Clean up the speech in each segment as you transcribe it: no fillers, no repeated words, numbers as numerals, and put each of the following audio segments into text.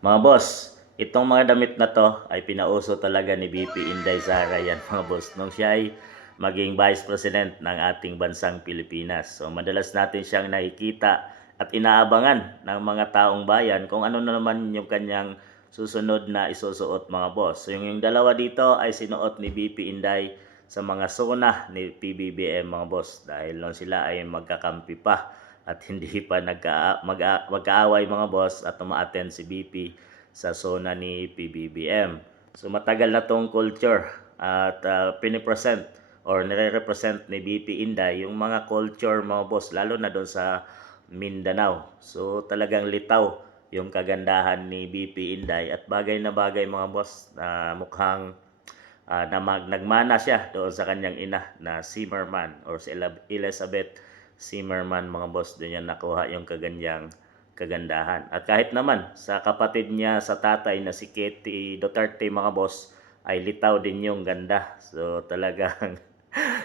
Mga boss, itong mga damit na to ay pinauso talaga ni VP Inday Sara yan mga boss nung siya ay maging Vice President ng ating bansang Pilipinas. So madalas natin siyang nakikita at inaabangan ng mga taong bayan kung ano na naman yung kanyang susunod na isusuot mga boss. So yung dalawa dito ay sinuot ni VP Inday sa mga zona ni PBBM mga boss dahil nung sila ay magkakampi pa at hindi pa magkaaway mga boss at umaattend si BP sa zona ni PBBM. So matagal na tong culture at pinipresent or nire-represent ni BP Inday yung mga culture mga boss lalo na doon sa Mindanao. So talagang litaw yung kagandahan ni BP Inday at bagay na bagay mga boss na mukhang nagmana siya doon sa kanyang ina na Zimmerman or si Elizabeth Zimmerman mga boss. Doon niya nakuha yung kaganyang kagandahan. At kahit naman sa kapatid niya sa tatay na si Katie Duterte mga boss ay litaw din yung ganda. So talagang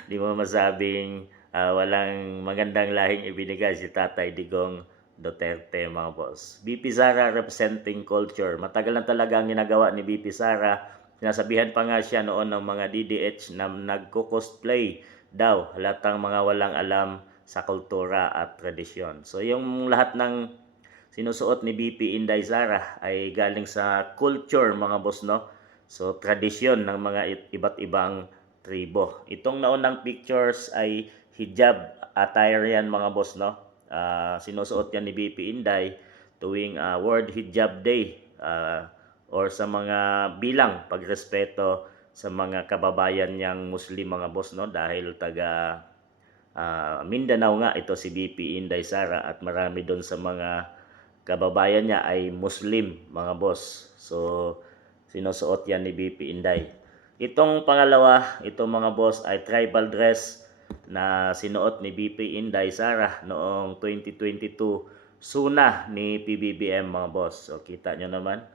di mo masabing walang magandang lahing ibinigay si Tatay Digong Duterte mga boss. BP Sara representing culture. Matagal na talaga ang ginagawa ni BP Sara. Sinasabihan pa nga siya noon ng mga DDH na nagko-cosplay daw halatang mga walang alam sa kultura at tradisyon. So yung lahat ng sinusuot ni BP Inday Sara ay galing sa culture mga boss no. So tradisyon ng mga iba't ibang tribo. Itong naunang pictures ay hijab attire yan mga boss no. Sinusuot yan ni BP Inday tuwing World Hijab Day or sa mga bilang pagrespeto sa mga kababayan niyang Muslim mga boss no dahil taga Mindanao nga ito si BP Inday Sara at marami doon sa mga kababayan niya ay Muslim mga boss. So sinusuot yan ni BP Inday. Itong pangalawa, itong mga boss ay tribal dress na sinuot ni BP Inday Sara noong 2022 suna ni PBBM mga boss. So kita nyo naman.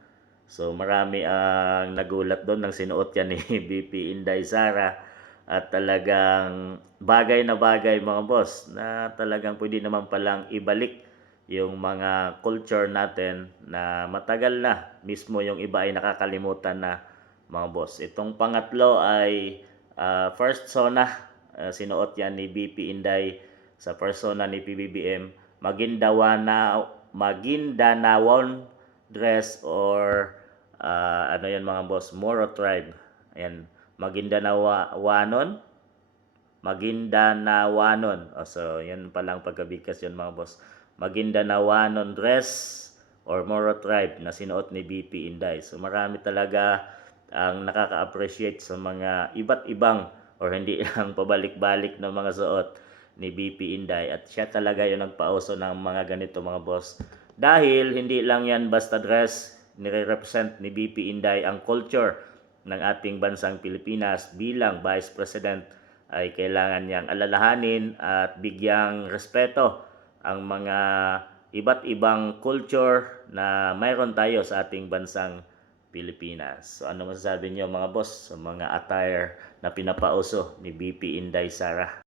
So marami ang nagulat doon nang sinuot yan ni BP Inday Sara at talagang bagay na bagay mga boss na talagang pwede naman palang ibalik yung mga culture natin na matagal na mismo yung iba ay nakakalimutan na mga boss. Itong pangatlo ay first zona sinuot yan ni BP Inday sa persona ni PBBM Maguindanawon dress or ano yan mga boss, Moro tribe. Ayan, Maguindanawanon. So yan palang pagkabigkas yun mga boss. Maguindanawanon dress or Moro tribe na sinuot ni BP Inday. So marami talaga ang nakaka-appreciate sa mga iba't ibang or hindi lang pabalik-balik na mga suot ni BP Inday at siya talaga yung nagpauso ng mga ganito mga boss. Dahil hindi lang yan basta dress, nire-represent ni BP Inday ang culture ng ating bansang Pilipinas bilang Vice President ay kailangan niyang alalahanin at bigyang respeto ang mga iba't ibang culture na mayroon tayo sa ating bansang Pilipinas. So ano masasabi niyo mga boss sa mga attire na pinapauso ni BP Inday Sara?